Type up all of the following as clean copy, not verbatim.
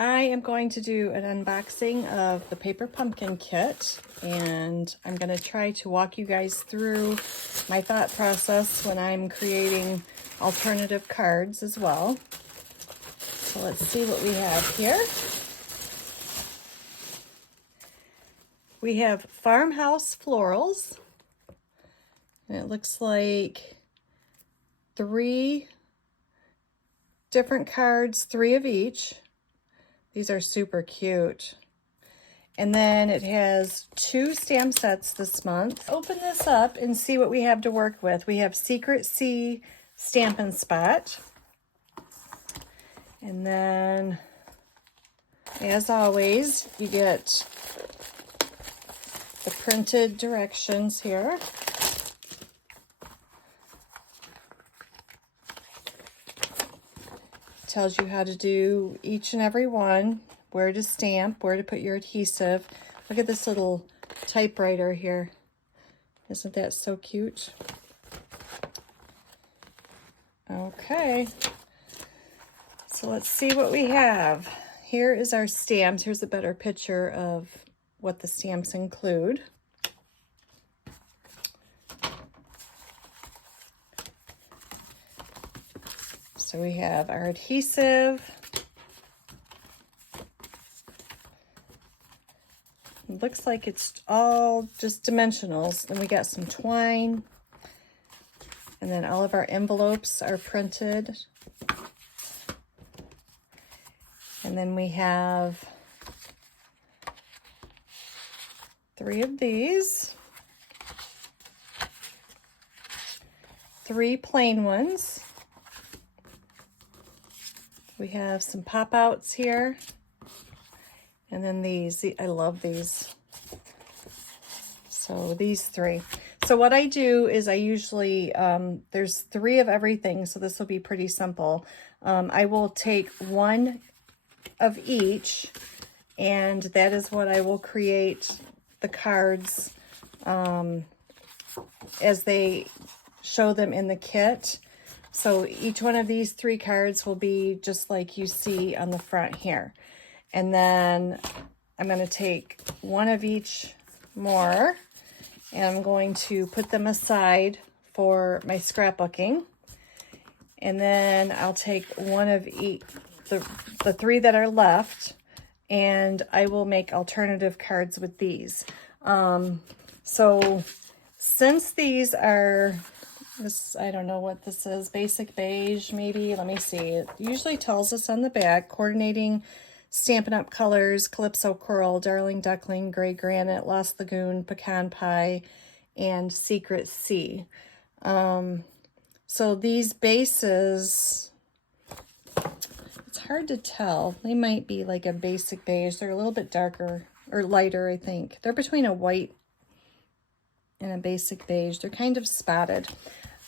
I am going to do an unboxing of the paper pumpkin kit, and I'm going to try to walk you guys through my thought process when I'm creating alternative cards as well. So let's see what we have here. We have Farmhouse Florals, and it looks like 3 different cards, 3 of each. These are super cute. And then it has 2 stamp sets this month. Open this up and see what we have to work with. We have Secret C Stampin' Spot. And then, as always, you get the printed directions here. Tells you how to do each and every one, where to stamp, where to put your adhesive. Look at this little typewriter here. Isn't that so cute? Okay, so let's see what we have. Here is our stamps. Here's a better picture of what the stamps include. So we have our adhesive. It looks like it's all just dimensionals. Then we got some twine. And then all of our envelopes are printed. And then we have 3 of these. 3 plain ones. We have some pop-outs here. And then these, I love these. So these 3. So what I do is I usually, there's 3 of everything, so this will be pretty simple. I will take 1 of each, and that is what I will create the cards as they show them in the kit. So each one of these 3 cards will be just like you see on the front here. And then I'm going to take 1 of each more, and I'm going to put them aside for my scrapbooking. And then I'll take 1 of each, the 3 that are left, and I will make alternative cards with these. So since these are, this, I don't know what this is, basic beige maybe, let me see. It usually tells us on the back, coordinating Stampin' Up! Colors, Calypso Coral, Darling Duckling, Gray Granite, Lost Lagoon, Pecan Pie, and Secret Sea. So these bases, it's hard to tell. They might be like a basic beige. They're a little bit darker, or lighter, I think. They're between a white and a basic beige. They're kind of spotted.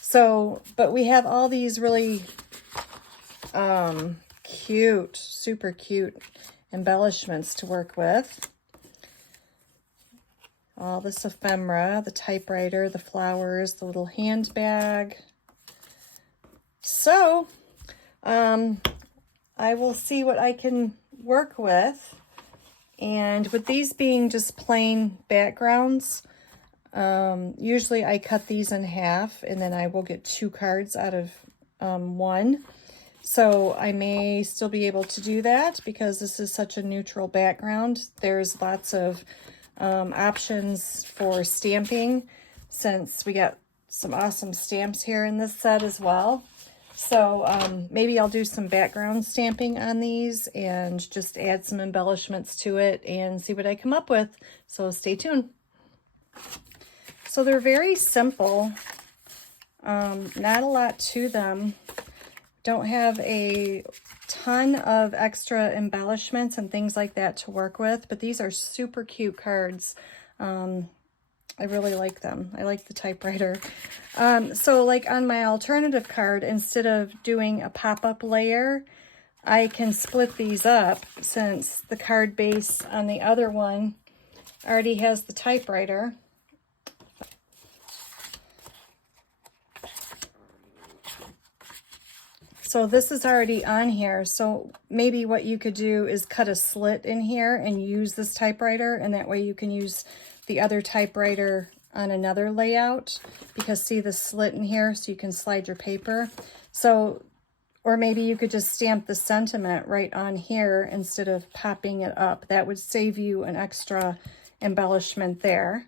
So, but we have all these really cute, super cute embellishments to work with. All this ephemera, the typewriter, the flowers, the little handbag. So, I will see what I can work with. And with these being just plain backgrounds, usually I cut these in half, and then I will get 2 cards out of 1. So I may still be able to do that because this is such a neutral background. There's lots of options for stamping, since we got some awesome stamps here in this set as well. So maybe I'll do some background stamping on these and just add some embellishments to it and see what I come up with. So stay tuned. So they're very simple, not a lot to them. Don't have a ton of extra embellishments and things like that to work with, but these are super cute cards. I really like them. I like the typewriter. So like on my alternative card, instead of doing a pop-up layer, I can split these up, since the card base on the other one already has the typewriter. So this is already on here. So maybe what you could do is cut a slit in here and use this typewriter, and that way you can use the other typewriter on another layout, because see the slit in here, so you can slide your paper. So, or maybe you could just stamp the sentiment right on here instead of popping it up. That would save you an extra embellishment there.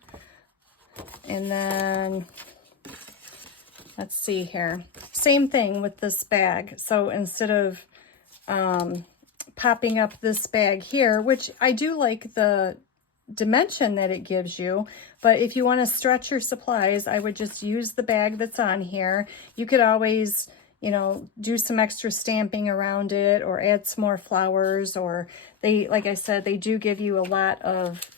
And then, let's see here. Same thing with this bag. So instead of popping up this bag here, which I do like the dimension that it gives you, but if you want to stretch your supplies, I would just use the bag that's on here. You could always, you know, do some extra stamping around it or add some more flowers, or they, like I said, they do give you a lot of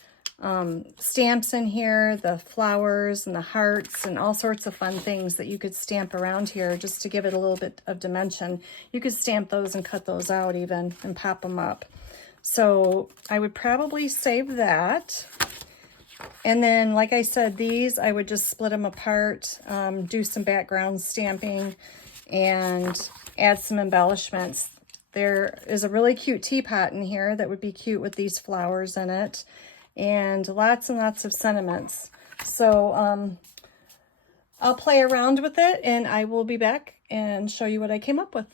stamps in here, the flowers and the hearts and all sorts of fun things that you could stamp around here just to give it a little bit of dimension. You could stamp those and cut those out even and pop them up. So I would probably save that. And then, like I said, these, I would just split them apart, do some background stamping, and add some embellishments. There is a really cute teapot in here that would be cute with these flowers in it, and lots of sentiments. So I'll play around with it, and I will be back and show you what I came up with.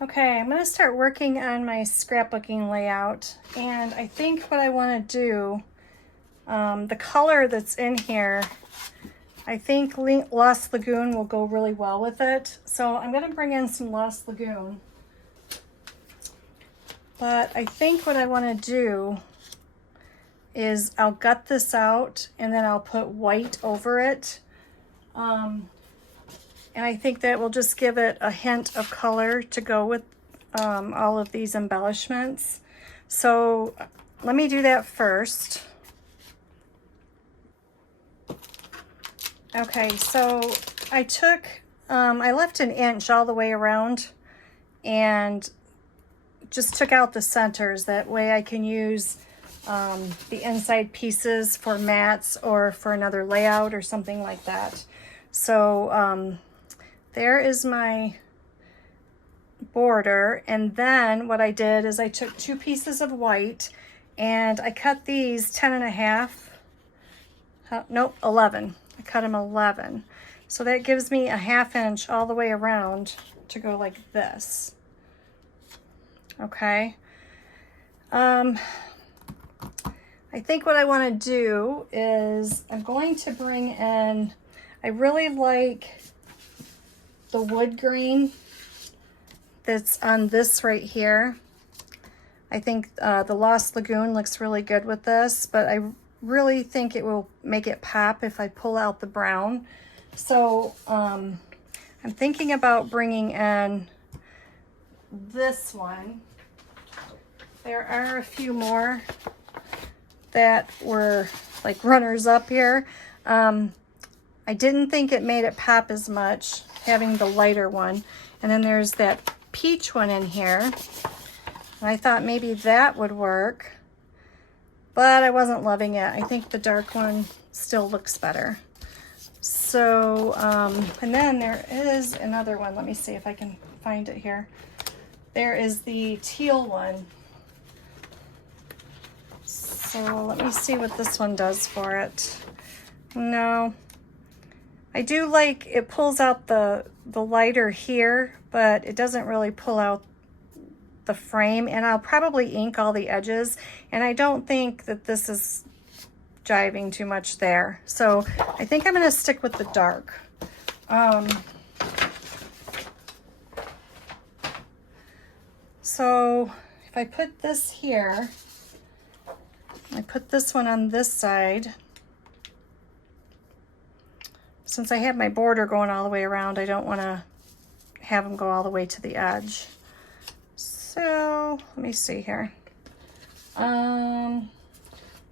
Okay, I'm going to start working on my scrapbooking layout, and I think what I want to do, the color that's in here, I think Lost Lagoon will go really well with it. So I'm going to bring in some Lost Lagoon. But I think what I want to do is I'll gut this out and then I'll put white over it. And I think that will just give it a hint of color to go with all of these embellishments. So let me do that first. Okay, so I took, I left an inch all the way around and just took out the centers. That way I can use the inside pieces for mats or for another layout or something like that. So there is my border. And then what I did is I took 2 pieces of white and I cut these 10.5, nope, 11. I cut them 11. So that gives me a 1/2 inch all the way around to go like this. Okay. I think what I want to do is I'm going to bring in, I really like the wood grain that's on this right here. I think the Lost Lagoon looks really good with this, but I really think it will make it pop if I pull out the brown. So I'm thinking about bringing in this one. There are a few more that were like runners up here. I didn't think it made it pop as much having the lighter one. And then there's that peach one in here. And I thought maybe that would work, but I wasn't loving it. I think the dark one still looks better. So, and then there is another one. Let me see if I can find it here. There is the teal one. So let me see what this one does for it. No, I do like, it pulls out the lighter here, but it doesn't really pull out the frame, and I'll probably ink all the edges, and I don't think that this is jiving too much there. So I think I'm going to stick with the dark. So if I put this here, I put this one on this side. Since I have my border going all the way around, I don't want to have them go all the way to the edge. So let me see here. Let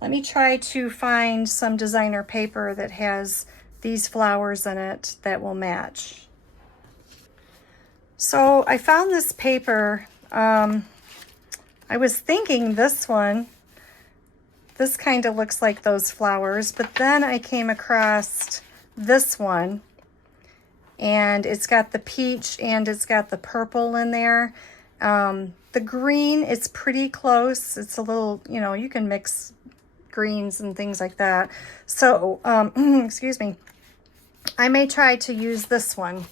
me try to find some designer paper that has these flowers in it that will match. So I found this paper. I was thinking this one, this kind of looks like those flowers, but then I came across this one, and it's got the peach and it's got the purple in there. The green, it's pretty close. It's a little, you know, you can mix greens and things like that. So, excuse me, I may try to use this one.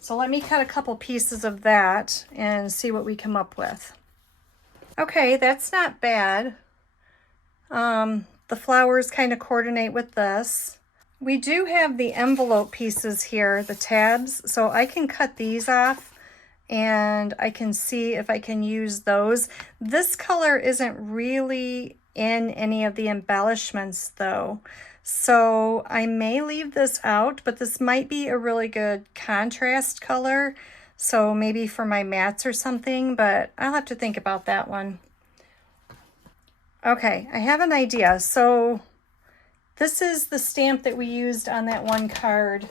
So let me cut a couple pieces of that and see what we come up with. Okay, that's not bad. The flowers kind of coordinate with this. We do have the envelope pieces here, the tabs, so I can cut these off and I can see if I can use those. This color isn't really in any of the embellishments though, so I may leave this out, but this might be a really good contrast color, so maybe for my mats or something, but I'll have to think about that one. Okay, I have an idea. So this is the stamp that we used on that one card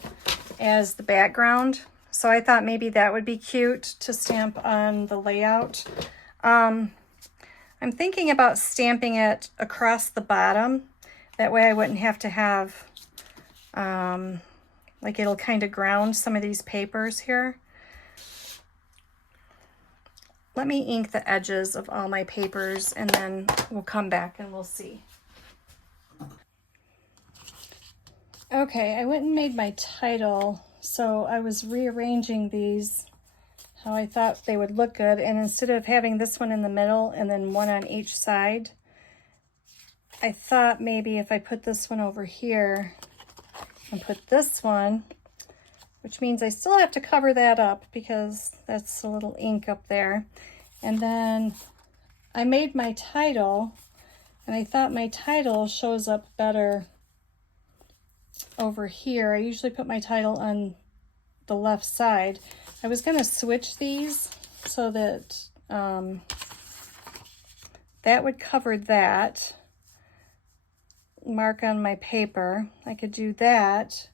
as the background. So I thought maybe that would be cute to stamp on the layout. I'm thinking about stamping it across the bottom. That way I wouldn't have to have, like it'll kind of ground some of these papers here. Let me ink the edges of all my papers and then we'll come back and we'll see. Okay, I went and made my title. So I was rearranging these how I thought they would look good. And instead of having this one in the middle and then one on each side, I thought maybe if I put this one over here and put this one, which means I still have to cover that up because that's a little ink up there. And then I made my title, and I thought my title shows up better over here. I usually put my title on the left side. I was going to switch these so that that would cover that mark on my paper. I could do that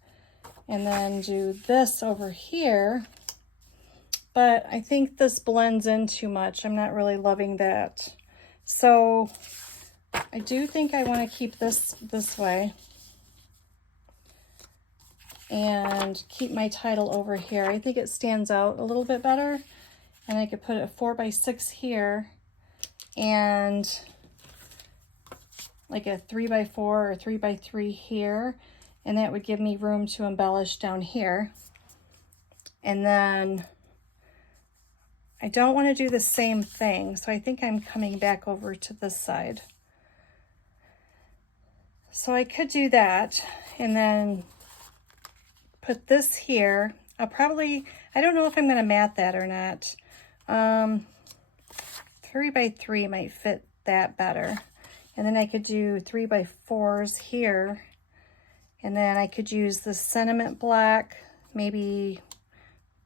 and then do this over here, but I think this blends in too much. I'm not really loving that. So I do think I want to keep this way and keep my title over here. I think it stands out a little bit better, and I could put a 4x6 here and like a 3x4 or 3x3 here, and that would give me room to embellish down here. And then I don't want to do the same thing, so I think I'm coming back over to this side. So I could do that and then put this here. I'll probably, I don't know if I'm going to mat that or not. 3x3 might fit that better. And then I could do 3x4s here. And then I could use the sentiment black, maybe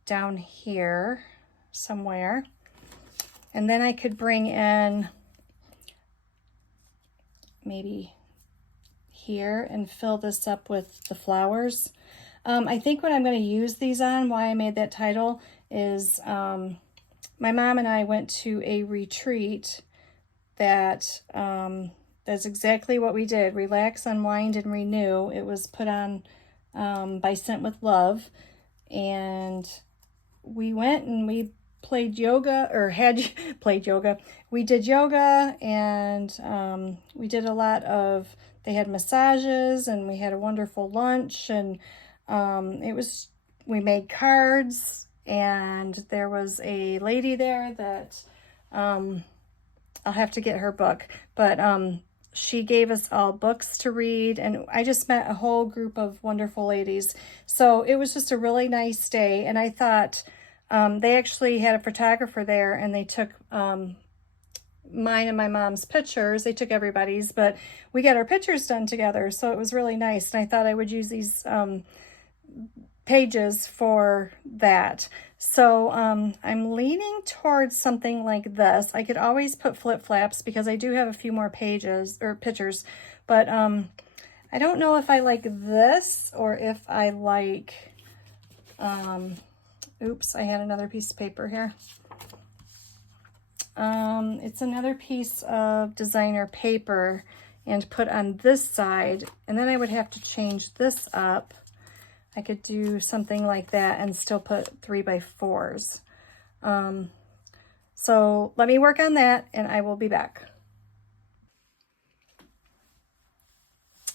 down here somewhere. And then I could bring in maybe here and fill this up with the flowers. I think what I'm going to use these on, why I made that title, is my mom and I went to a retreat that that's exactly what we did. Relax, unwind, and renew. It was put on by Scent with Love. And we went and we played yoga, or had played yoga. We did yoga, and we did a lot of, they had massages, and we had a wonderful lunch, and we made cards, and there was a lady there that, I'll have to get her book, but she gave us all books to read, and I just met a whole group of wonderful ladies. So it was just a really nice day, and I thought they actually had a photographer there, and they took mine and my mom's pictures. They took everybody's, but we got our pictures done together, so it was really nice, and I thought I would use these pages for that. So I'm leaning towards something like this. I could always put flip-flaps because I do have a few more pages or pictures, but I don't know if I like this or if I like, oops, I had another piece of paper here. It's another piece of designer paper and put on this side, and then I would have to change this up. I could do something like that and still put 3x4s. So let me work on that and I will be back.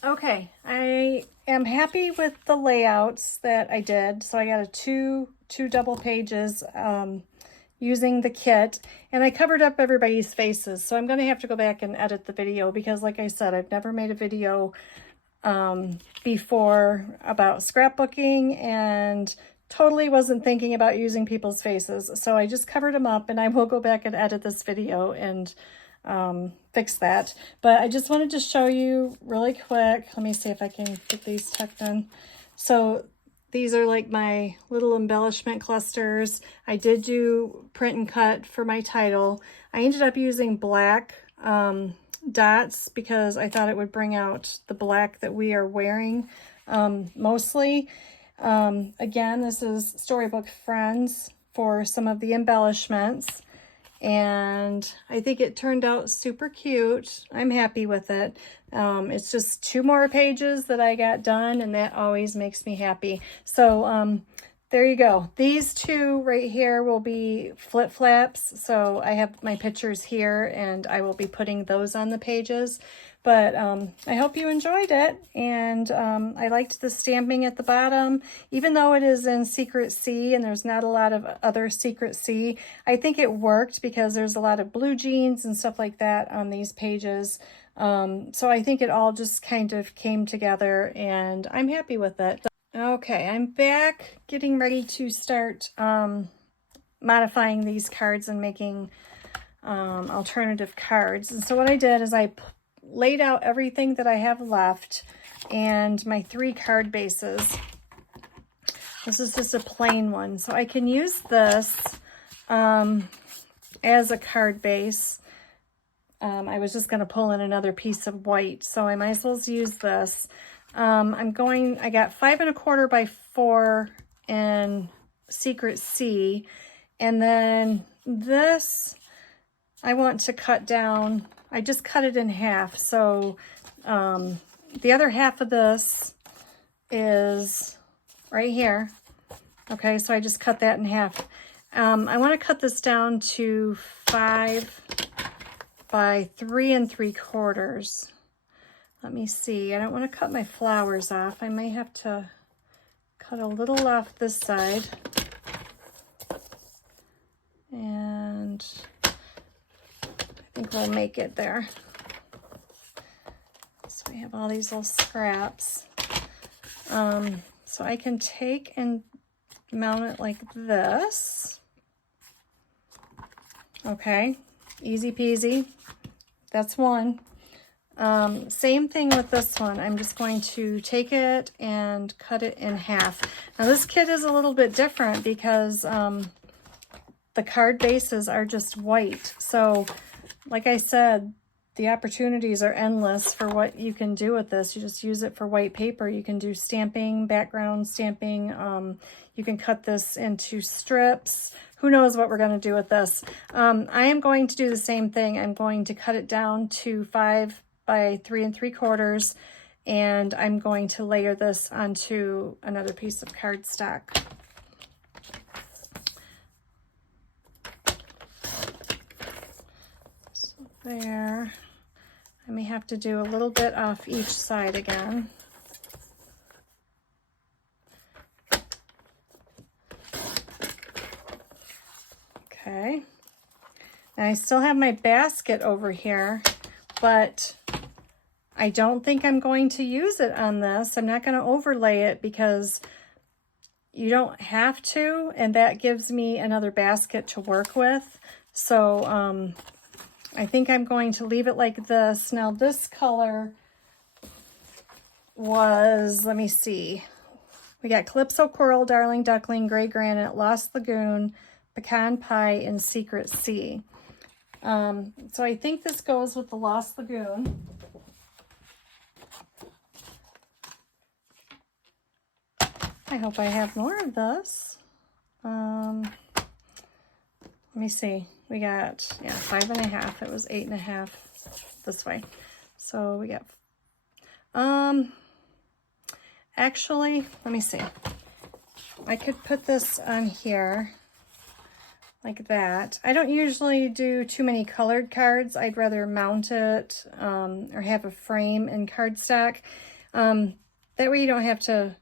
Okay, I am happy with the layouts that I did. So I got a two double pages using the kit, and I covered up everybody's faces. So I'm going to have to go back and edit the video because, like I said, I've never made a video before about scrapbooking and totally wasn't thinking about using people's faces. So I just covered them up, and I will go back and edit this video and fix that. But I just wanted to show you really quick. Let me see if I can get these tucked in. So these are like my little embellishment clusters. I did do print and cut for my title. I ended up using black dots because I thought it would bring out the black that we are wearing mostly. Again, this is Storybook Friends for some of the embellishments. And I think it turned out super cute. I'm happy with it. It's just 2 more pages that I got done, and that always makes me happy. So there you go. These 2 right here will be flip-flaps. So I have my pictures here, and I will be putting those on the pages. But I hope you enjoyed it, and I liked the stamping at the bottom. Even though it is in Secret C and there's not a lot of other Secret C, I think it worked because there's a lot of blue jeans and stuff like that on these pages. So I think it all just kind of came together, and I'm happy with it. Okay, I'm back getting ready to start modifying these cards and making alternative cards. And so what I did is I laid out everything that I have left and my 3 card bases. This is just a plain one. So I can use this as a card base. I was just going to pull in another piece of white, so I might as well use this. I got 5 1/4 by 4 in Secret C, and then this I want to cut down. I just cut it in half, so the other half of this is right here. Okay, so I just cut that in half. I want to cut this down to 5 by 3 3/4. Let me see. I don't want to cut my flowers off. I may have to cut a little off this side. And I think we'll make it there. So we have all these little scraps. So I can take and mount it like this. Okay, easy peasy. That's one. Same thing with this one. I'm just going to take it and cut it in half. Now this kit is a little bit different because the card bases are just white. So like I said, the opportunities are endless for what you can do with this. You just use it for white paper. You can do stamping, background stamping. You can cut this into strips. Who knows what we're going to do with this. I am going to do the same thing. I'm going to cut it down to 5 by 3 3/4, and I'm going to layer this onto another piece of cardstock. So there. I may have to do a little bit off each side again. Okay. Now I still have my basket over here, but I don't think I'm going to use it on this. I'm not going to overlay it because you don't have to, and that gives me another basket to work with. So I think I'm going to leave it like this. Now this color was, let me see, we got Calypso Coral, Darling Duckling, Gray Granite, Lost Lagoon, Pecan Pie, and Secret Sea. So I think this goes with the Lost Lagoon. I hope I have more of this. Let me see. We got, yeah, 5 1/2. It was 8 1/2 this way. So we got, actually, let me see. I could put this on here like that. I don't usually do too many colored cards. I'd rather mount it or have a frame in cardstock. That way you don't have to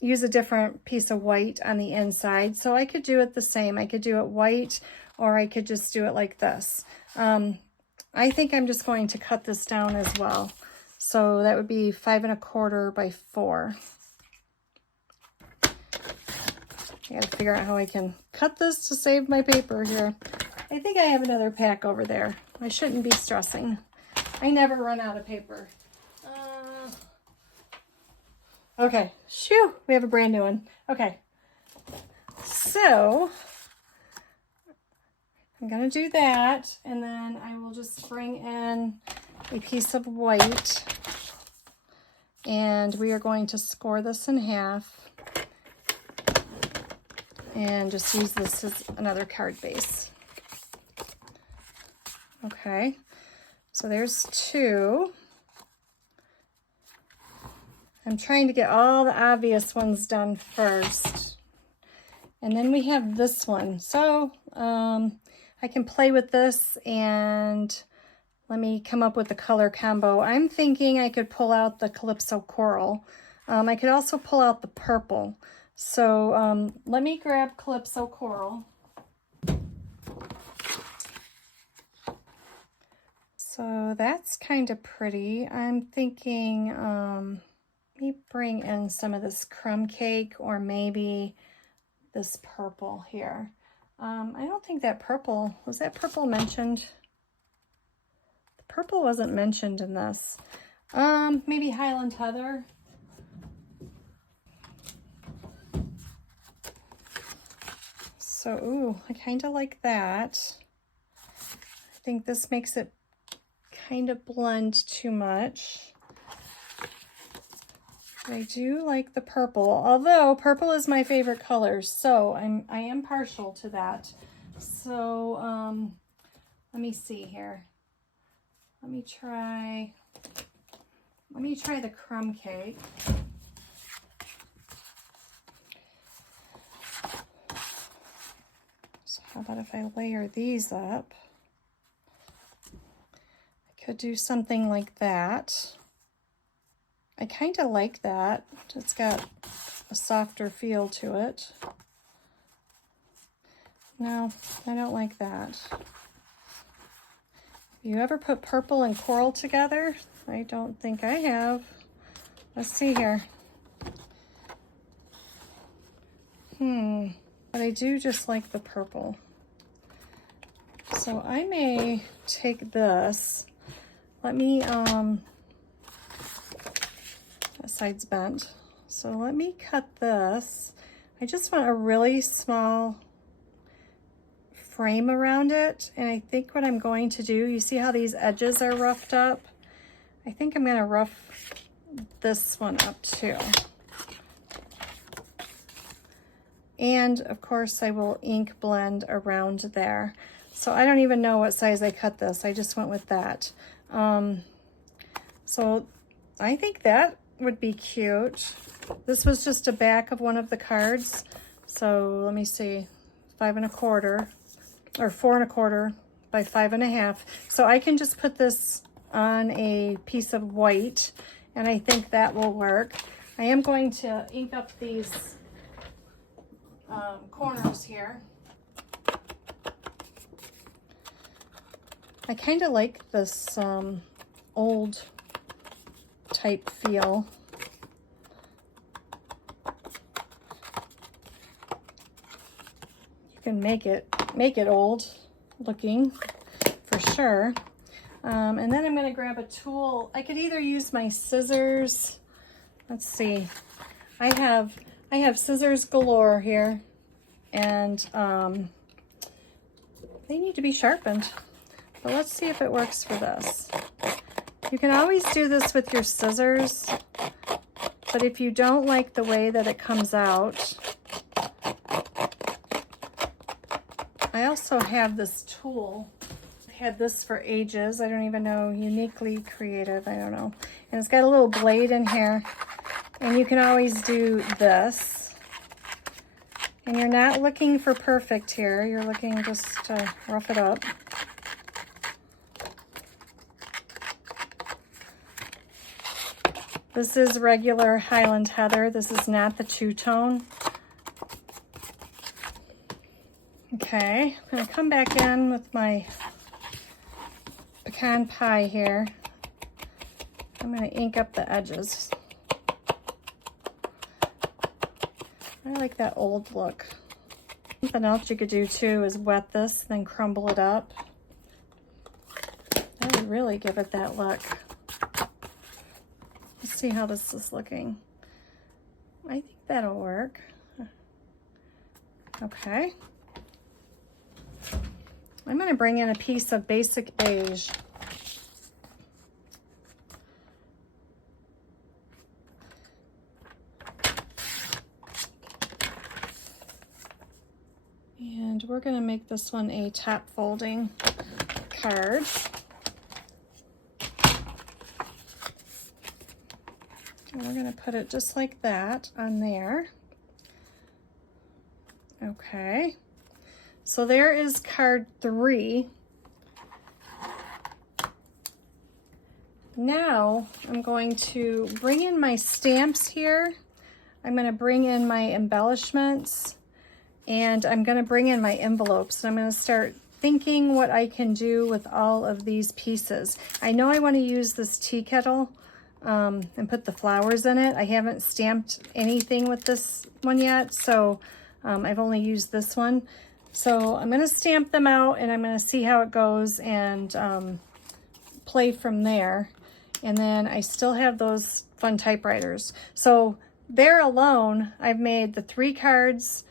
use a different piece of white on the inside. So I could do it the same. I could do it white, or I could just do it like this. I think I'm just going to cut this down as well. So that would be 5 1/4 by 4. I gotta figure out how I can cut this to save my paper here. I think I have another pack over there. I shouldn't be stressing. I never run out of paper. Okay, shoo, we have a brand new one. Okay, so I'm gonna do that, and then I will just bring in a piece of white, and we are going to score this in half and just use this as another card base. Okay, so there's 2. I'm trying to get all the obvious ones done first. And then we have this one. So I can play with this, and let me come up with a color combo. I'm thinking I could pull out the Calypso Coral. I could also pull out the purple. So let me grab Calypso Coral. So that's kind of pretty. I'm thinking, let me bring in some of this crumb cake, or maybe this purple here. I don't think that purple, was that purple mentioned? The purple wasn't mentioned in this. Maybe Highland Heather. So, ooh, I kind of like that. I think this makes it kind of blend too much. I do like the purple, although purple is my favorite color, so I am partial to that. So, let me see here. Let me try the crumb cake. So how about if I layer these up? I could do something like that. I kind of like that. It's got a softer feel to it. No, I don't like that. You ever put purple and coral together? I don't think I have. Let's see here. But I do just like the purple. So I may take this. Let me, that side's bent. So let me cut this. I just want a really small frame around it. And I think what I'm going to do, you see how these edges are roughed up? I think I'm gonna rough this one up too. And of course I will ink blend around there. So I don't even know what size I cut this. I just went with that. So I think that would be cute. This was just a back of one of the cards. So let me see, 5 1/4 or 4 1/4 by 5 1/2. So I can just put this on a piece of white, and I think that will work. I am going to ink up these corners here. I kind of like this old type feel. You can make it old looking for sure. And then I'm going to grab a tool. I could either use my scissors. Let's see. I have scissors galore here, and they need to be sharpened. But let's see if it works for this. You can always do this with your scissors, but if you don't like the way that it comes out, I also have this tool. I've had this for ages. I don't even know, Uniquely Creative, I don't know. And it's got a little blade in here And you can always do this. And you're not looking for perfect here. You're looking just to rough it up. This is regular Highland Heather. This is not the two-tone. Okay, I'm going to come back in with my pecan pie here. I'm going to ink up the edges. I like that old look. Something else you could do too is wet this, then crumble it up. That would really give it that look. Let's see how this is looking. I think that'll work. Okay. I'm going to bring in a piece of basic beige. And we're going to make this one a top folding card. And we're going to put it just like that on there. Okay. So there is card 3. Now I'm going to bring in my stamps here. I'm going to bring in my embellishments. And I'm going to bring in my envelopes. I'm going to start thinking what I can do with all of these pieces. I know I want to use this tea kettle and put the flowers in it. I haven't stamped anything with this one yet, so I've only used this one. So I'm going to stamp them out and I'm going to see how it goes and play from there. And then I still have those fun typewriters. So there alone, I've made the 3 cards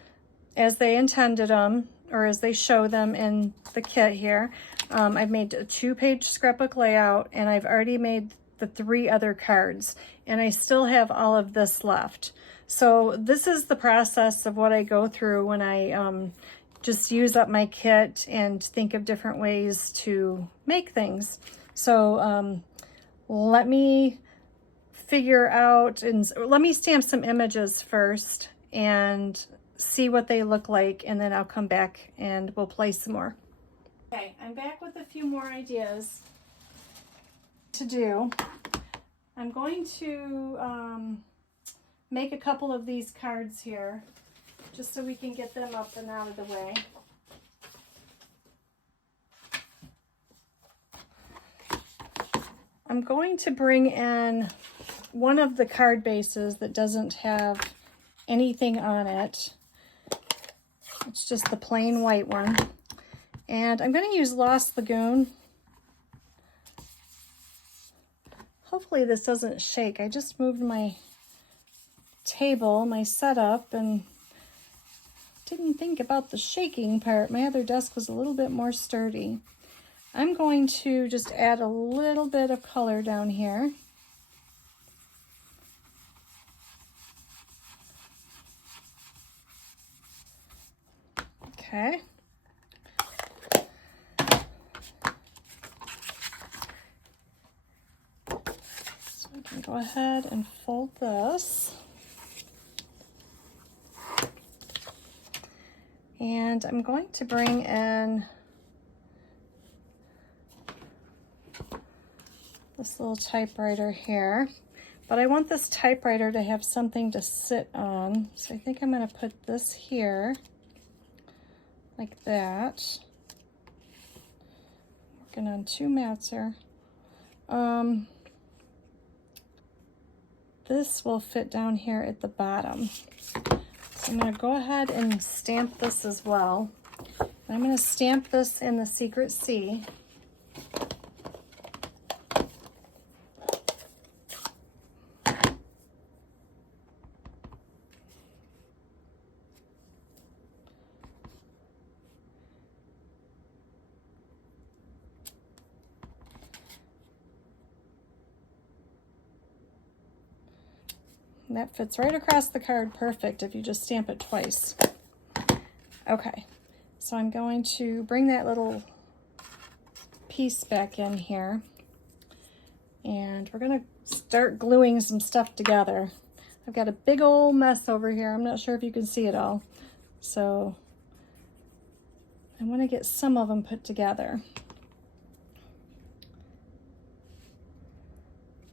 as they intended them, or as they show them in the kit here. I've made a 2-page scrapbook layout, and I've already made the 3 other cards, and I still have all of this left. So this is the process of what I go through when I just use up my kit and think of different ways to make things. So let me figure out, and let me stamp some images first and see what they look like, and then I'll come back and we'll play some more. Okay, I'm back with a few more ideas to do. I'm going to make a couple of these cards here just so we can get them up and out of the way. I'm going to bring in one of the card bases that doesn't have anything on it. It's just the plain white one. And I'm going to use Lost Lagoon. Hopefully this doesn't shake. I just moved my table, my setup, and didn't think about the shaking part. My other desk was a little bit more sturdy. I'm going to just add a little bit of color down here. Okay. So I can go ahead and fold this. And I'm going to bring in this little typewriter here. But I want this typewriter to have something to sit on. So I think I'm going to put this here. Like that. Working on 2 mats here. This will fit down here at the bottom. So I'm going to go ahead and stamp this as well. I'm going to stamp this in the Secret C. And that fits right across the card perfect if you just stamp it twice. Okay, so I'm going to bring that little piece back in here. And we're going to start gluing some stuff together. I've got a big old mess over here. I'm not sure if you can see it all. So I want to get some of them put together.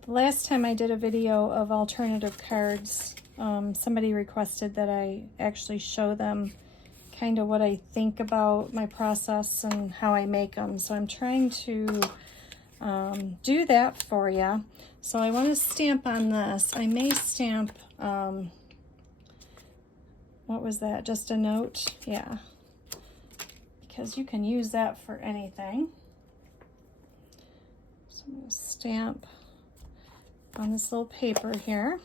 The last time I did a video of alternative cards, somebody requested that I actually show them kind of what I think about my process and how I make them. So I'm trying to do that for you. So I want to stamp on this. I may stamp, what was that? Just a note? Yeah. Because you can use that for anything. So I'm going to stamp on this little paper here.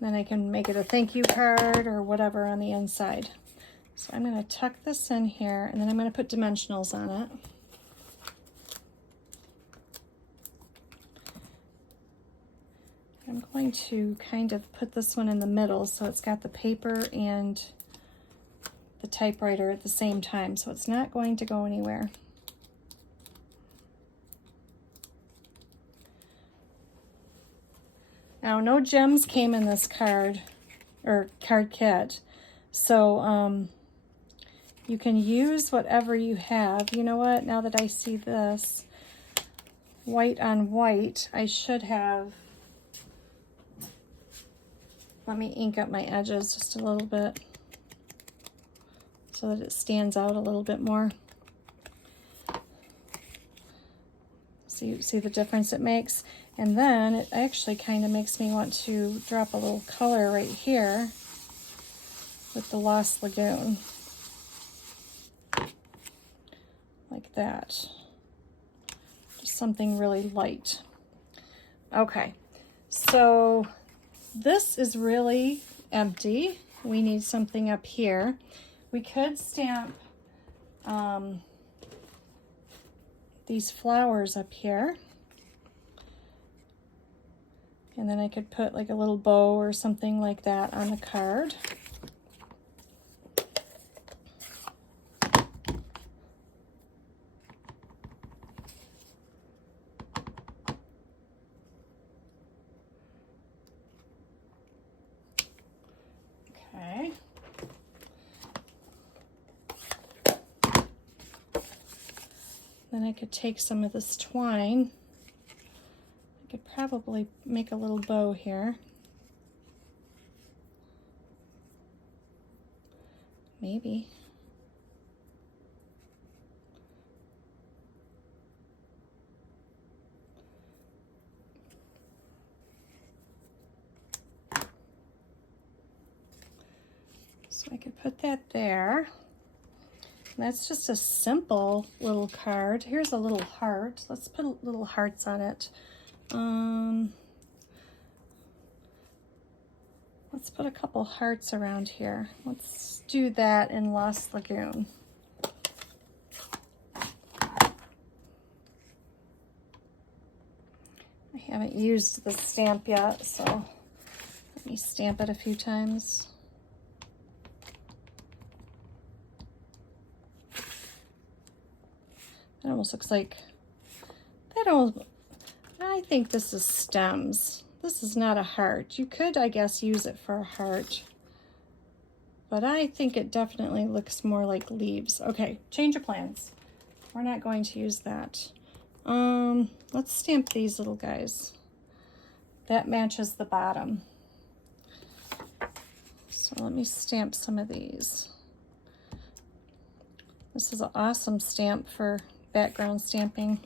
Then I can make it a thank you card or whatever on the inside. So I'm going to tuck this in here, and then I'm going to put dimensionals on it. I'm going to kind of put this one in the middle so it's got the paper and the typewriter at the same time, so it's not going to go anywhere. Now, no gems came in this card, or card kit, so you can use whatever you have. You know what, now that I see this, white on white, I should have, let me ink up my edges just a little bit so that it stands out a little bit more. See the difference it makes? And then it actually kind of makes me want to drop a little color right here with the Lost Lagoon. Like that. Just something really light. Okay, so this is really empty. We need something up here. We could stamp these flowers up here. And then I could put like a little bow or something like that on the card. Okay. Then I could take some of this twine. I could probably make a little bow here. Maybe. So I could put that there. And that's just a simple little card. Here's a little heart. Let's put little hearts on it. Let's put a couple hearts around here. Let's do that in Lost Lagoon. I haven't used the stamp yet, so let me stamp it a few times. It almost looks like, I think this is stems. This is not a heart. You could, I guess, use it for a heart, but I think it definitely looks more like leaves. Okay, change of plans. We're not going to use that. Let's stamp these little guys. That matches the bottom. So let me stamp some of these. This is an awesome stamp for background stamping.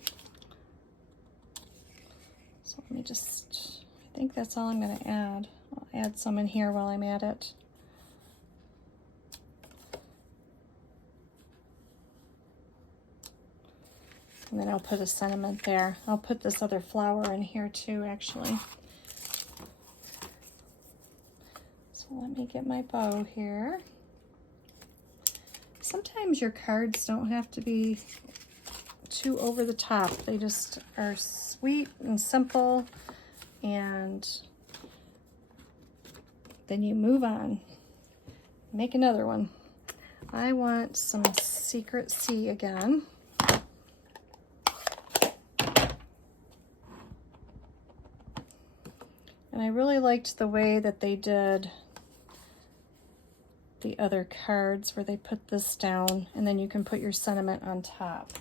So let me just, I think that's all I'm going to add. I'll add some in here while I'm at it. And then I'll put a sentiment there. I'll put this other flower in here too, actually. So let me get my bow here. Sometimes your cards don't have to be too over the top. They just are sweet and simple, and then you move on. Make another one. I want some Secret Sea again. And I really liked the way that they did the other cards where they put this down and then you can put your sentiment on top.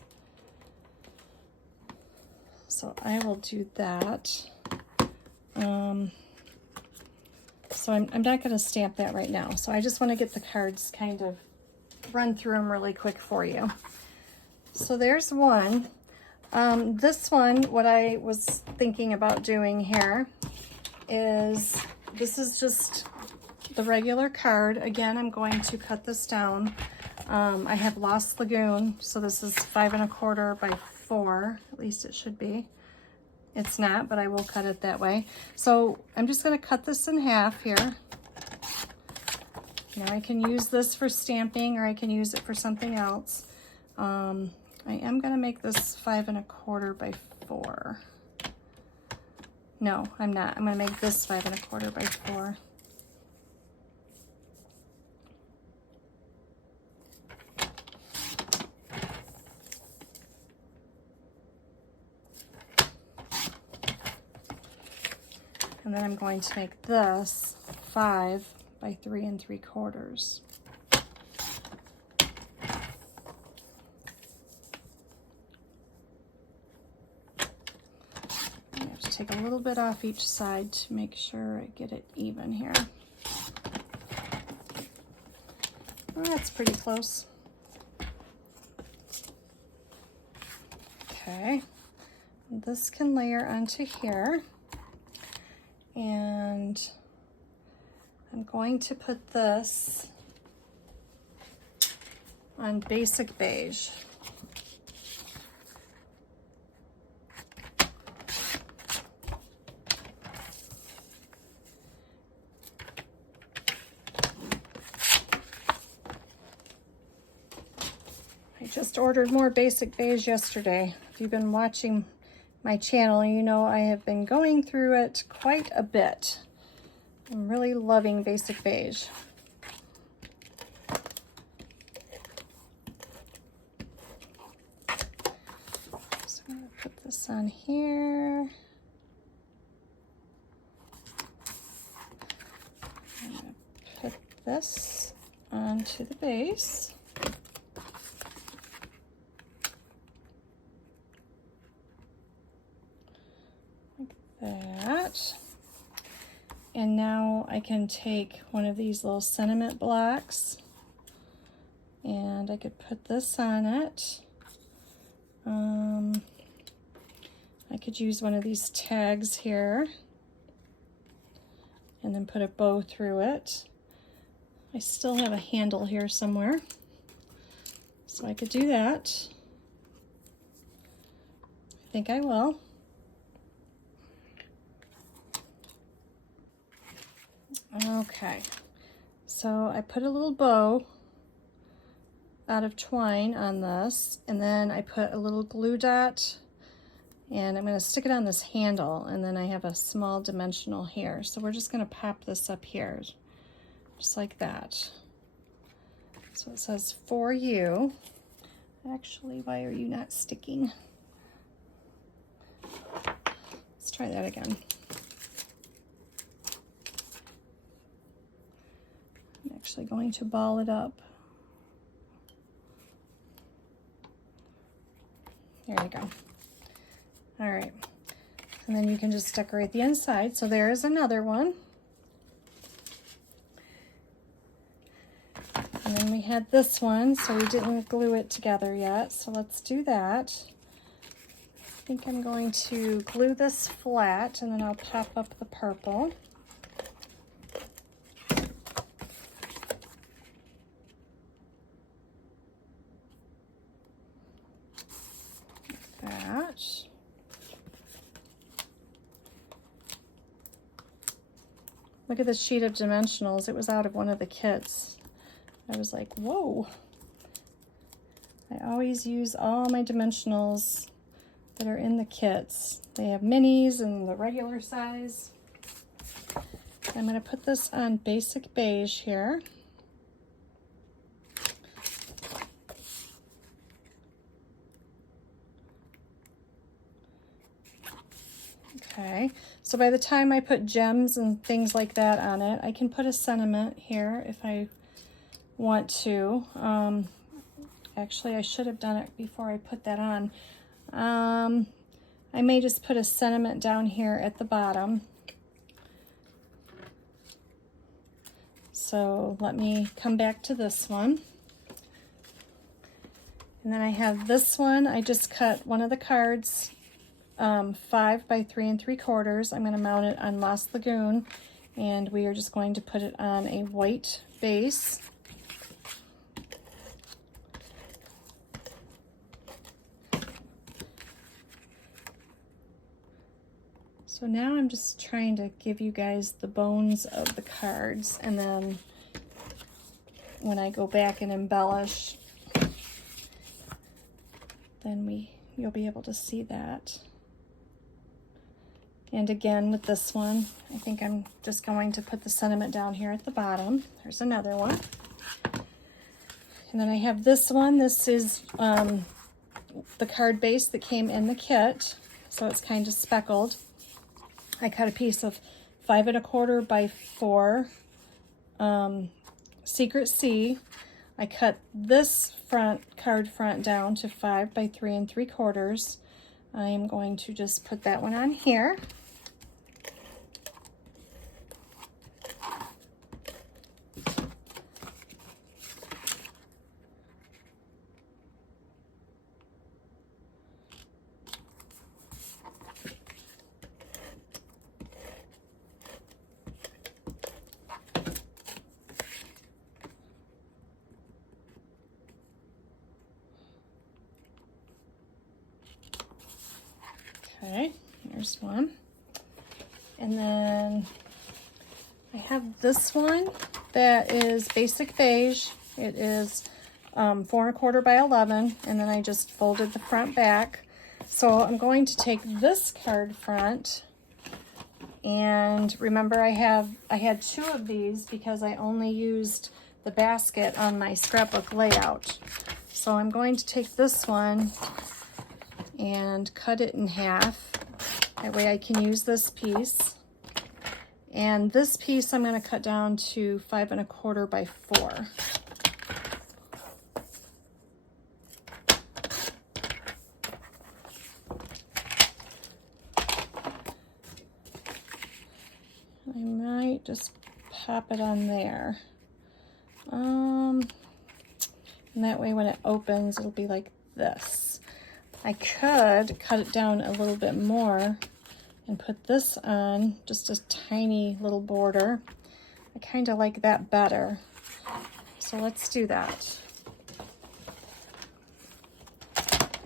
So I will do that. So I'm not going to stamp that right now. So I just want to get the cards, kind of run through them really quick for you. So there's one. This one, what I was thinking about doing here is, this is just the regular card. Again, I'm going to cut this down. I have Lost Lagoon, so this is 5 1/4 by 4, at least it should be. It's not, but I will cut it that way. So I'm just going to cut this in half here. Now I can use this for stamping, or I can use it for something else. I am going to make this 5 1/4 by 4. No, I'm not. I'm going to make this 5 1/4 by 4. And then I'm going to make this 5 by 3 3/4. I have to take a little bit off each side to make sure I get it even here. Oh, that's pretty close. Okay, this can layer onto here. And I'm going to put this on Basic Beige. I just ordered more Basic Beige yesterday. If you've been watching my channel, you know I have been going through it quite a bit. I'm really loving Basic Beige. So I'm going to put this on here. I'm going to put this onto the base. That. And now I can take one of these little sentiment blocks and I could put this on it. I could use one of these tags here and then put a bow through it. I still have a handle here somewhere, so I could do that. I think I will. Okay, so I put a little bow out of twine on this, and then I put a little glue dot, and I'm going to stick it on this handle, and then I have a small dimensional here. So we're just going to pop this up here, just like that. So it says, "For you." Actually, why are you not sticking? Let's try that again. Actually going to ball it up. There you go. All right, and then you can just decorate the inside. So there is another one. And then we had this one, so we didn't glue it together yet. So let's do that. I think I'm going to glue this flat, and then I'll pop up the purple. Look at this sheet of dimensionals. It was out of one of the kits. I was like, whoa. I always use all my dimensionals that are in the kits. They have minis and the regular size. I'm going to put this on Basic Beige here. Okay, So by the time I put gems and things like that on it, I can put a sentiment here if I want to. Actually, I should have done it before I put that on. I may just put a sentiment down here at the bottom. So let me come back to this one. And then I have this one. I just cut one of the cards 5 by 3 3/4. I'm going to mount it on Lost Lagoon, and we are just going to put it on a white base. So now I'm just trying to give you guys the bones of the cards, and then when I go back and embellish, then you'll be able to see that. And again, with this one, I think I'm just going to put the sentiment down here at the bottom. There's another one. And then I have this one. This is the card base that came in the kit, so it's kind of speckled. I cut a piece of 5 1/4 by 4 Secret Sea. I cut this card front down to 5 by 3 3/4. I am going to just put that one on here. Okay, here's one. And then I have this one that is basic beige. It is 4 1/4 by 11, and then I just folded the front back. So I'm going to take this card front, and remember I had 2 of these because I only used the basket on my scrapbook layout. So I'm going to take this one and cut it in half. That way I can use this piece. And this piece I'm going to cut down to 5 1/4 by 4. I might just pop it on there. And that way when it opens, it'll be like this. I could cut it down a little bit more and put this on, just a tiny little border. I kind of like that better. So let's do that.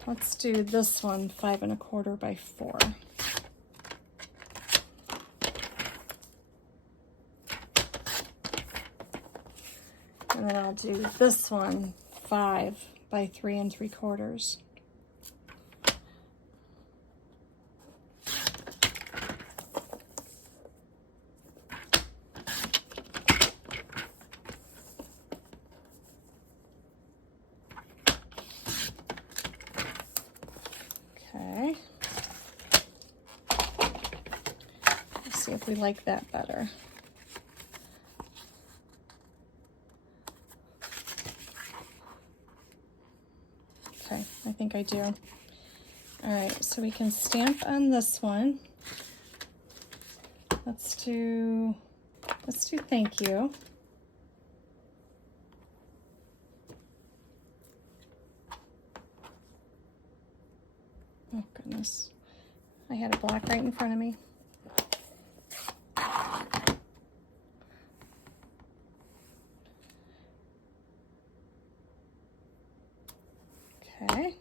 Let's do this one, 5 1/4 by 4. And then I'll do this one, 5 by 3 3/4. Okay. Let's see if we like that better. Okay, I think I do. All right, so we can stamp on this one. Let's do thank you. Oh goodness, I had a block right in front of me. Okay.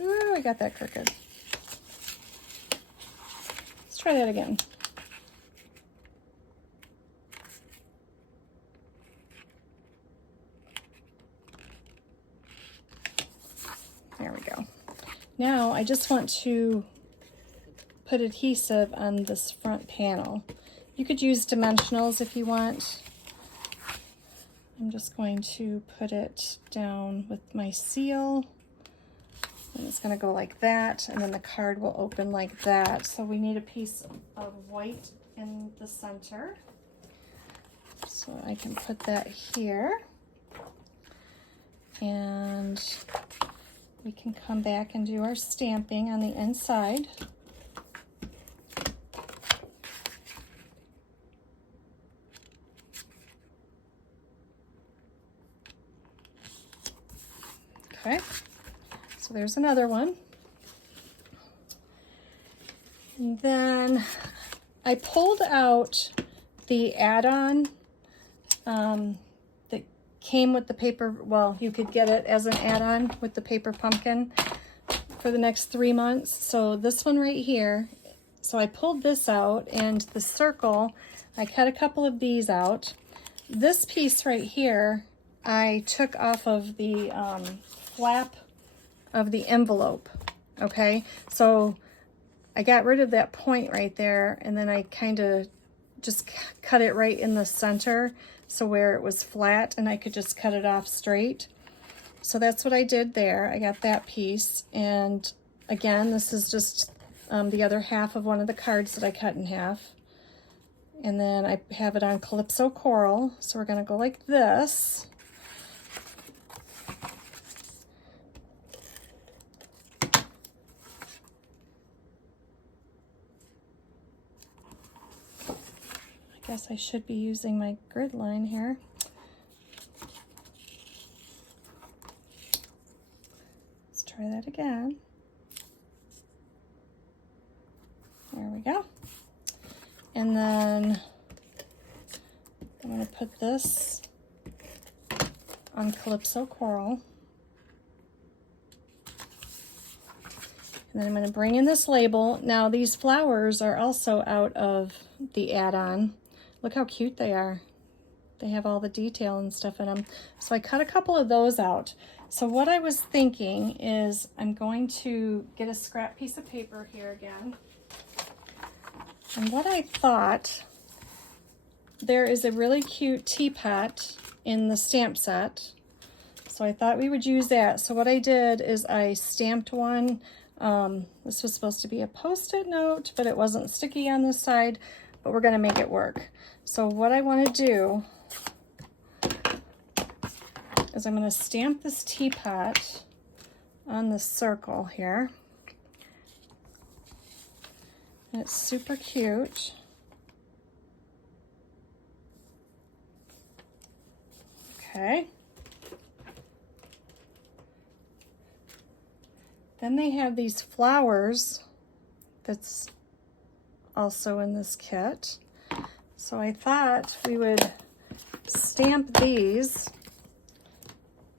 Ooh, I got that crooked. Let's try that again. Now I just want to put adhesive on this front panel. You could use dimensionals if you want. I'm just going to put it down with my seal. And it's going to go like that, and then the card will open like that. So we need a piece of white in the center. So I can put that here. And we can come back and do our stamping on the inside. Okay. So there's another one. And then I pulled out the add-on that came with the paper. Well, you could get it as an add-on with the paper pumpkin for the next 3 months. So this one right here. So I pulled this out, and the circle, I cut a couple of these out. This piece right here, I took off of the flap of the envelope. Okay, so I got rid of that point right there, and then I kind of just cut it right in the center, so where it was flat, and I could just cut it off straight. So that's what I did there. I got that piece, and again, this is just the other half of one of the cards that I cut in half. And then I have it on Calypso Coral, so we're gonna go like this. I guess I should be using my grid line here. Let's try that again. There we go. And then I'm going to put this on Calypso Coral. And then I'm going to bring in this label. Now these flowers are also out of the add-on. Look how cute they are. They have all the detail and stuff in them. So I cut a couple of those out. So what I was thinking is I'm going to get a scrap piece of paper here again. And what I thought, there is a really cute teapot in the stamp set. So I thought we would use that. So what I did is I stamped one. This was supposed to be a Post-it note, but it wasn't sticky on this side, but we're gonna make it work. So what I wanna do is I'm gonna stamp this teapot on the circle here. And it's super cute. Okay. Then they have these flowers that's also in this kit. So I thought we would stamp these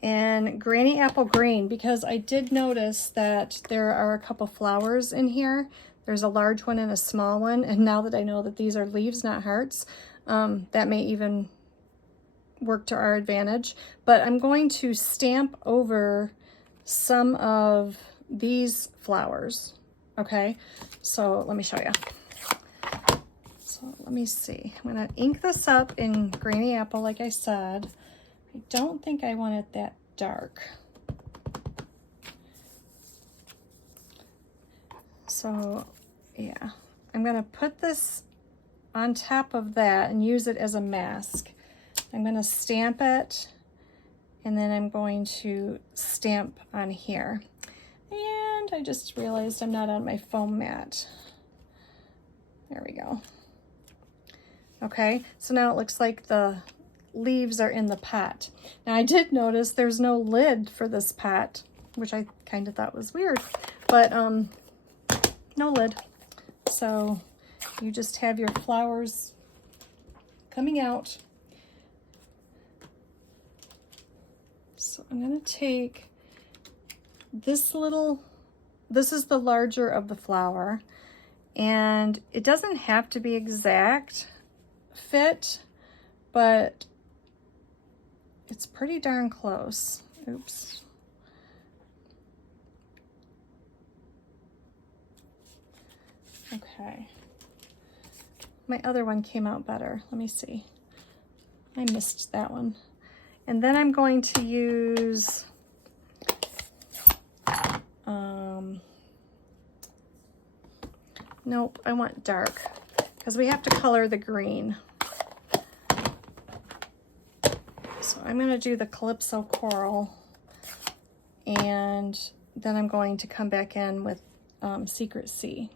in Granny Apple Green, because I did notice that there are a couple flowers in here. There's a large one and a small one, and now that I know that these are leaves, not hearts, that may even work to our advantage. But I'm going to stamp over some of these flowers, okay? So let me show you. So let me see. I'm gonna ink this up in Granny Apple, like I said. I don't think I want it that dark. So yeah, I'm gonna put this on top of that and use it as a mask. I'm gonna stamp it, and then I'm going to stamp on here. And I just realized I'm not on my foam mat. There we go. Okay, so now it looks like the leaves are in the pot. Now I did notice there's no lid for this pot, which I kind of thought was weird, but no lid. So you just have your flowers coming out. So I'm gonna take this is the larger of the flower, and it doesn't have to be exact fit, but it's pretty darn close. Oops. Okay. My other one came out better. Let me see. I missed that one. And then I'm going to use nope, I want dark because we have to color the green. So I'm going to do the Calypso Coral, and then I'm going to come back in with Secret Sea.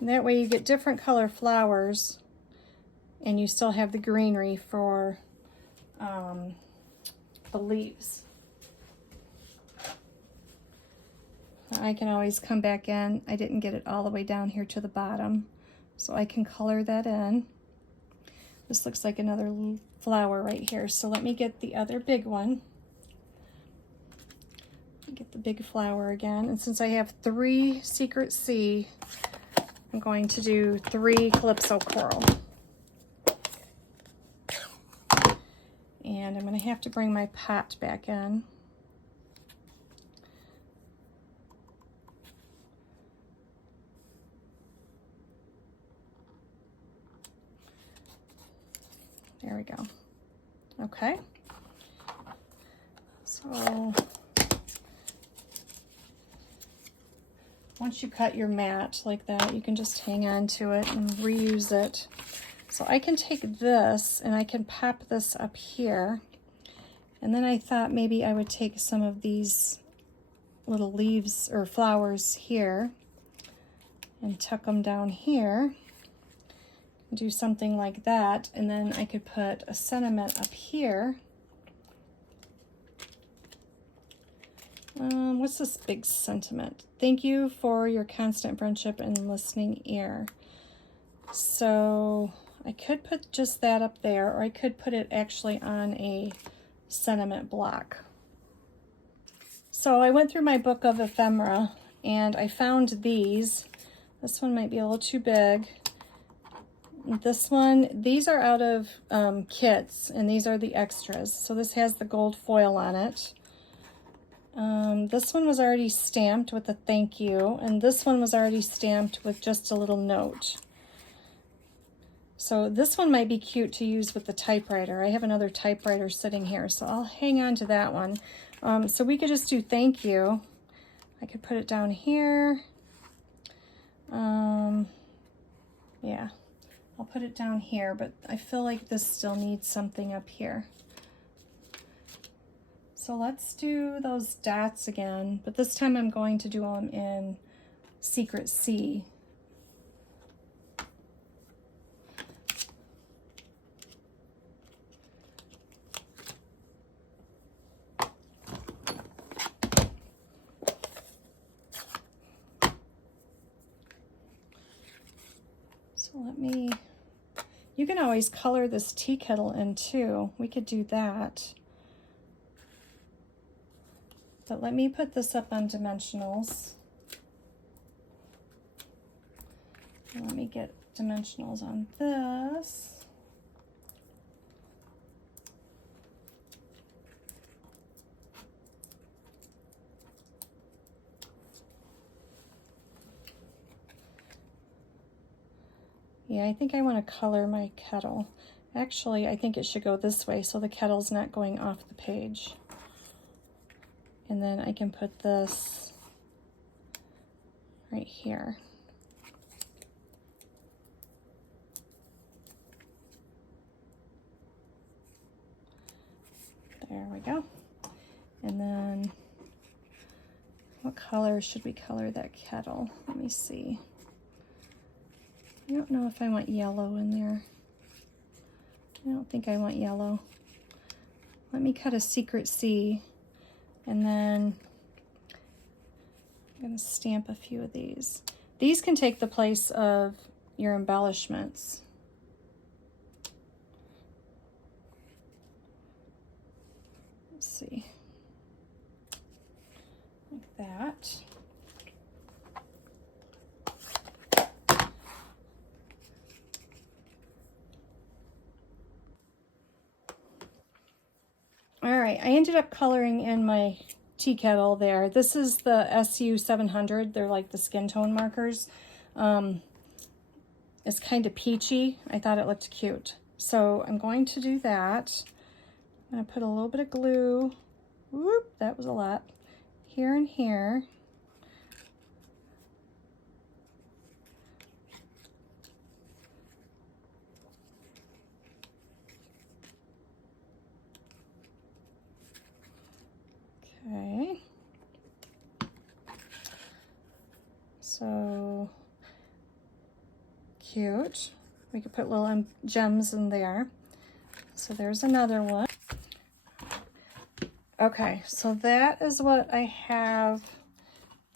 And that way you get different color flowers and you still have the greenery for the leaves. I can always come back in. I didn't get it all the way down here to the bottom, so I can color that in. This looks like another flower right here, so let me get the other big one. Get the big flower again, and since I have 3 Secret Sea, I'm going to do 3 Calypso Coral. And I'm going to have to bring my pot back in. There we go. Okay. So once you cut your mat like that, you can just hang on to it and reuse it. So I can take this and I can pop this up here. And then I thought maybe I would take some of these little leaves or flowers here and tuck them down here. Do something like that. And then I could put a sentiment up here. What's this big sentiment? Thank you for your constant friendship and listening ear. So I could put just that up there, or I could put it actually on a sentiment block. So I went through my book of ephemera and I found these. This one might be a little too big. This one, these are out of kits, and these are the extras. So this has the gold foil on it. This one was already stamped with a thank you, and this one was already stamped with just a little note. So this one might be cute to use with the typewriter. I have another typewriter sitting here, so I'll hang on to that one. So we could just do thank you. I could put it down here. Yeah, I'll put it down here, but I feel like this still needs something up here. So let's do those dots again, but this time I'm going to do them in Secret Sea. So you can always color this tea kettle in too. We could do that. But let me put this up on dimensionals. And let me get dimensionals on this. Yeah, I think I want to color my kettle. Actually, I think it should go this way so the kettle's not going off the page. And then I can put this right here. There we go. And then what color should we color that kettle? Let me see. I don't know if I want yellow in there. I don't think I want yellow. Let me cut a Secret Sea. And then I'm going to stamp a few of these. These can take the place of your embellishments. Let's see. Like that. All right, I ended up coloring in my tea kettle there. This is the SU 700. They're like the skin tone markers. It's kind of peachy. I thought it looked cute. So I'm going to do that. I'm going to put a little bit of glue. Whoop, that was a lot. Here and here. Okay. So cute. We could put little gems in there. So there's another one. Okay, so that is what I have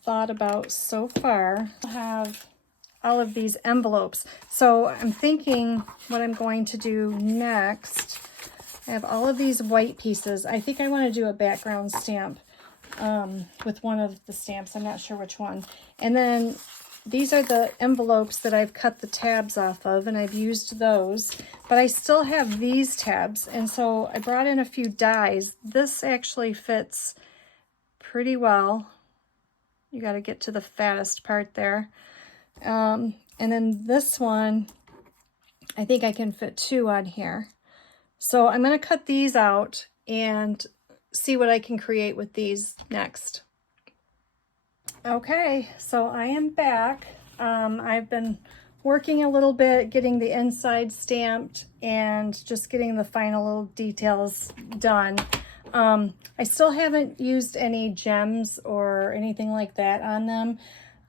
thought about so far. I have all of these envelopes. So I'm thinking what I'm going to do next. I have all of these white pieces. I think I want to do a background stamp with one of the stamps. I'm not sure which one. And then these are the envelopes that I've cut the tabs off of, and I've used those. But I still have these tabs, and so I brought in a few dies. This actually fits pretty well. You got to get to the fattest part there. And then this one, I think I can fit 2 on here. So I'm going to cut these out and see what I can create with these next. Okay, so I am back. I've been working a little bit, getting the inside stamped and just getting the final little details done. I still haven't used any gems or anything like that on them.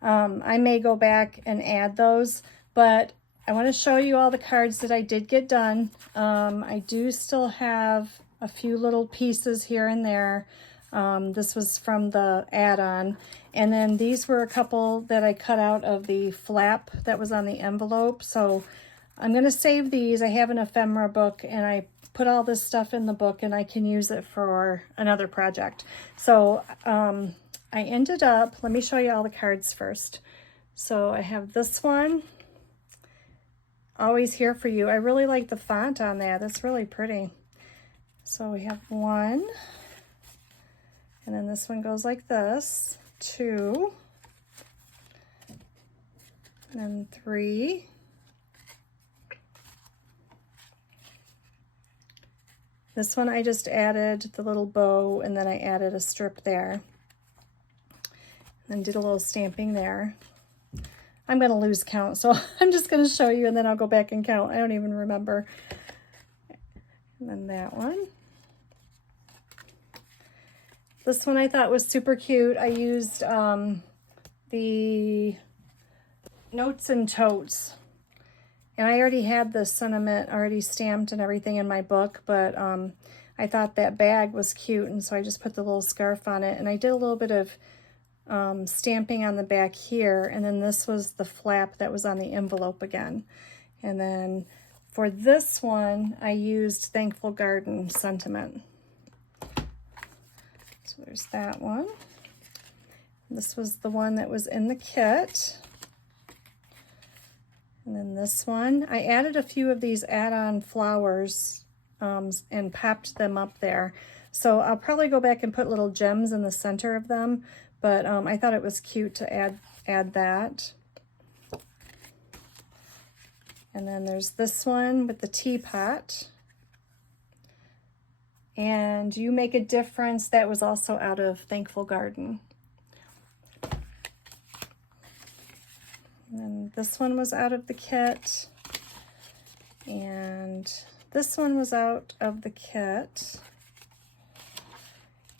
I may go back and add those, but I want to show you all the cards that I did get done. I do still have a few little pieces here and there. This was from the add-on. And then these were a couple that I cut out of the flap that was on the envelope. So I'm going to save these. I have an ephemera book, and I put all this stuff in the book, and I can use it for another project. So I ended up, let me show you all the cards first. So I have this one, Always Here For You. I really like the font on that. That's really pretty. So we have 1, and then this one goes like this, 2, and then 3, this one I just added the little bow, and then I added a strip there, and did a little stamping there. I'm going to lose count, so I'm just going to show you, and then I'll go back and count. I don't even remember. And then that one. This one I thought was super cute. I used the Notes and Totes. And I already had the sentiment already stamped and everything in my book, but I thought that bag was cute, and so I just put the little scarf on it. And I did a little bit of stamping on the back here, and then this was the flap that was on the envelope again. And then for this one, I used Thankful Garden sentiment. So there's that one. This was the one that was in the kit. And then this one, I added a few of these add-on flowers and popped them up there. So I'll probably go back and put little gems in the center of them, but I thought it was cute to add that. And then there's this one with the teapot. And You Make a Difference, that was also out of Thankful Garden. And then this one was out of the kit. And this one was out of the kit.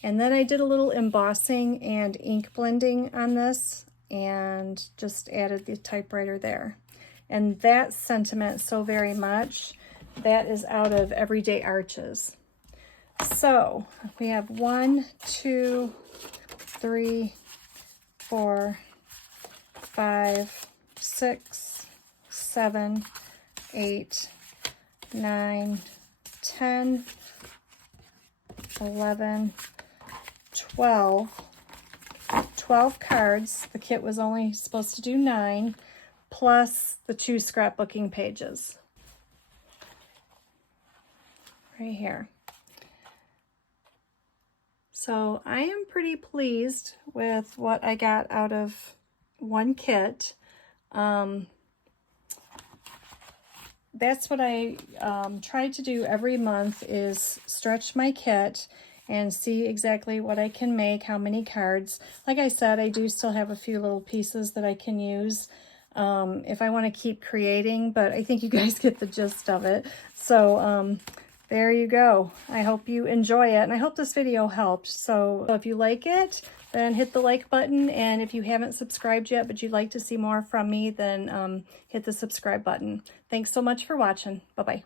And then I did a little embossing and ink blending on this and just added the typewriter there. And that sentiment so very much, that is out of Everyday Arches. So we have 1, 2, 3, 4, 5, 6, 7, 8, 9, 10, 11, 12 cards. The kit was only supposed to do 9, plus the 2 scrapbooking pages. Right here. So I am pretty pleased with what I got out of one kit. That's what I try to do every month, is stretch my kit and see exactly what I can make, how many cards. Like I said, I do still have a few little pieces that I can use if I want to keep creating, but I think you guys get the gist of it. So there you go. I hope you enjoy it, and I hope this video helped. So if you like it, then hit the like button, and if you haven't subscribed yet but you'd like to see more from me, then hit the subscribe button. Thanks so much for watching. Bye-bye.